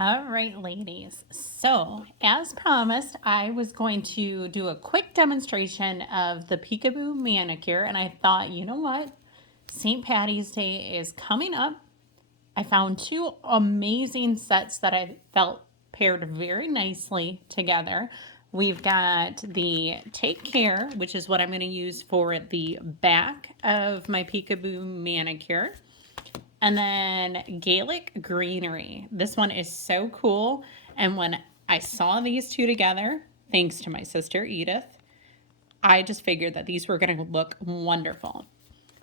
All right, ladies. So, as promised, I was going to do a quick demonstration of the Peekaboo manicure, and I thought, you know what? St. Patty's Day is coming up. I found two amazing sets that I felt paired very nicely together. We've got the Take Care, which is what I'm going to use for the back of my Peekaboo manicure. And then Gaelic Greenery. This one is so cool. And when I saw these two together, thanks to my sister Edith, I just figured that these were going to look wonderful.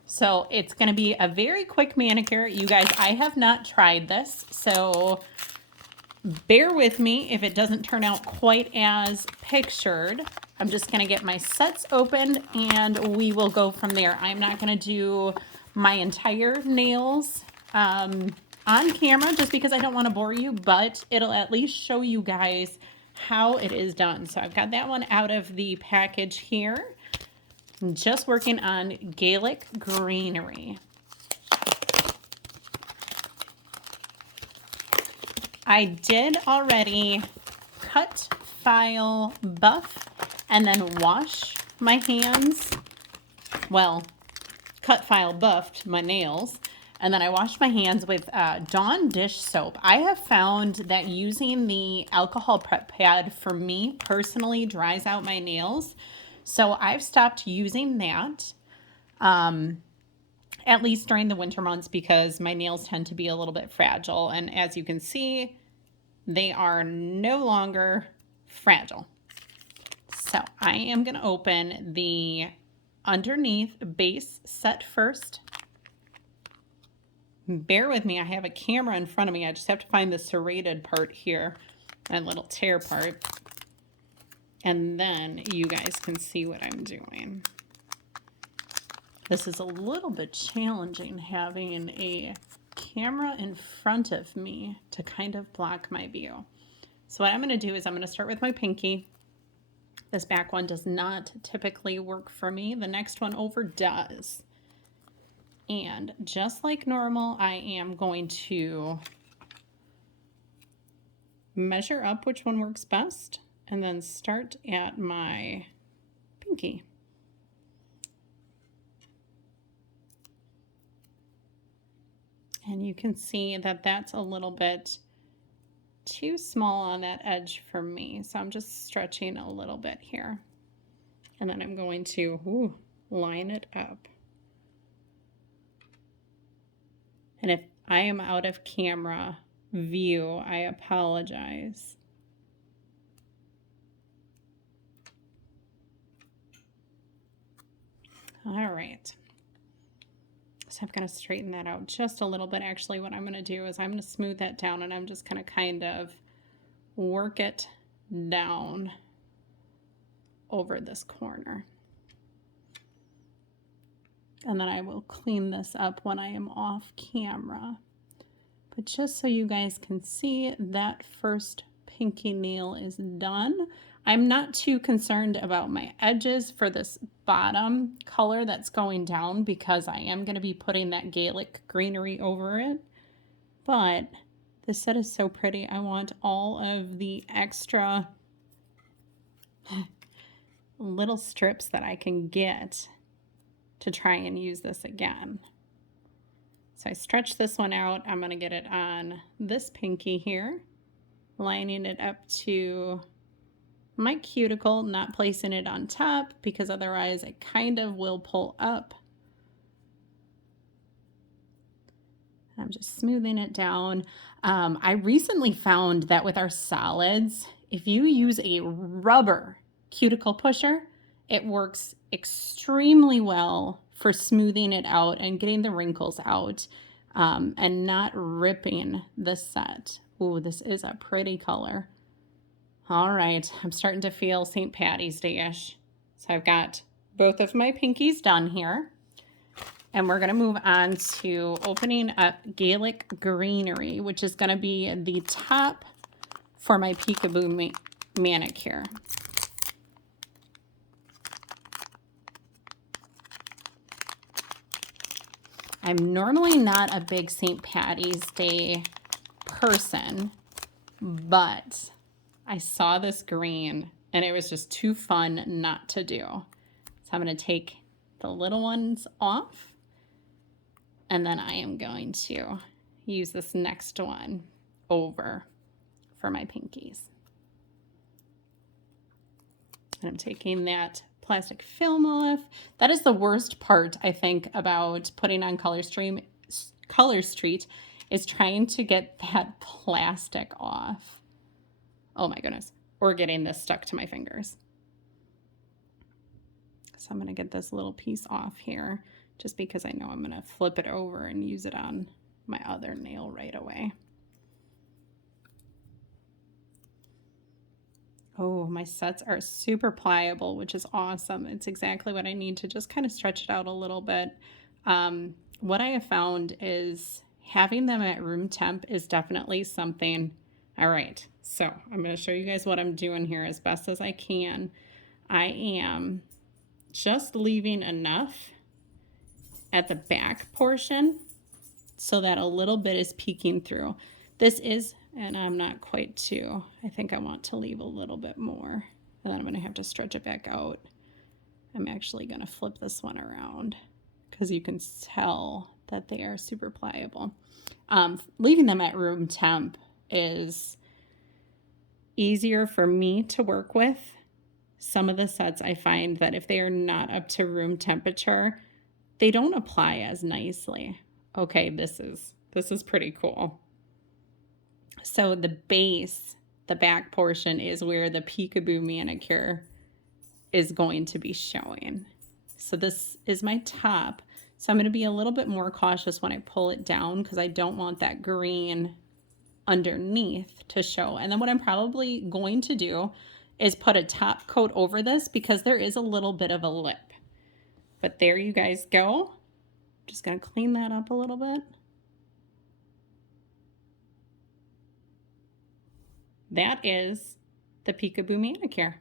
So it's going to be a very quick manicure. You guys, I have not tried this, so bear with me if it doesn't turn out quite as pictured. I'm just going to get my sets opened and we will go from there. I'm not going to do my entire nails on camera just because I don't want to bore you, but it'll at least show you guys how it is done. So I've got that one out of the package here. I'm just working on Gaelic Greenery. I did already cut, file, buff, and then wash my hands. Well, cut, file, buffed my nails, and then I washed my hands with Dawn dish soap. I have found that using the alcohol prep pad for me personally dries out my nails. So I've stopped using that, at least during the winter months, because my nails tend to be a little bit fragile. And as you can see, they are no longer fragile. So I am going to open the underneath base set first. Bear with me, I have a camera in front of me. I just have to find the serrated part here, that little tear part. And then you guys can see what I'm doing. This is a little bit challenging having a camera in front of me to kind of block my view. So what I'm going to do is I'm going to start with my pinky. This back one does not typically work for me. The next one over does. And just like normal, I am going to measure up which one works best and then start at my pinky. And you can see that that's a little bit too small on that edge for me. So I'm just stretching a little bit here. And then I'm going to line it up. And if I am out of camera view, I apologize. All right. So I'm going to straighten that out just a little bit. Actually, what I'm going to do is I'm going to smooth that down and I'm just going to kind of work it down over this corner. And then I will clean this up when I am off camera. But just so you guys can see, that first pinky nail is done. I'm not too concerned about my edges for this bottom color that's going down because I am going to be putting that Gaelic Greenery over it. But this set is so pretty. I want all of the extra little strips that I can get to try and use this again. So I stretch this one out. I'm going to get it on this pinky here, lining it up to my cuticle, not placing it on top because otherwise it kind of will pull up. I'm just smoothing it down. I recently found that with our solids, if you use a rubber cuticle pusher, it works extremely well for smoothing it out and getting the wrinkles out and not ripping the set. Ooh, this is a pretty color. All right, I'm starting to feel St. Patty's Day-ish. So I've got both of my pinkies done here. And we're going to move on to opening up Gaelic Greenery, which is going to be the top for my Peekaboo manicure. I'm normally not a big St. Patty's Day person, but I saw this green and it was just too fun not to do. So I'm going to take the little ones off, and then I am going to use this next one over for my pinkies. And I'm taking that plastic film off. That is the worst part, I think, about putting on Color Street is trying to get that plastic off. Oh my goodness. Or getting this stuck to my fingers. So I'm going to get this little piece off here just because I know I'm going to flip it over and use it on my other nail right away. Oh, my sets are super pliable, which is awesome. It's exactly what I need to just kind of stretch it out a little bit. What I have found is having them at room temp is definitely something. All right, so I'm going to show you guys what I'm doing here as best as I can. I am just leaving enough at the back portion so that a little bit is peeking through. This is, and I'm not quite to, I think I want to leave a little bit more, and then I'm going to have to stretch it back out. I'm actually going to flip this one around because you can tell that they are super pliable. Leaving them at room temp is easier for me to work with. Some of the sets I find that if they are not up to room temperature, they don't apply as nicely. Okay, this is pretty cool. So the base, the back portion, is where the Peekaboo Manicure is going to be showing. So this is my top. So I'm going to be a little bit more cautious when I pull it down because I don't want that green underneath to show. And then what I'm probably going to do is put a top coat over this because there is a little bit of a lip. But there you guys go. Just going to clean that up a little bit. That is the Peekaboo Manicure.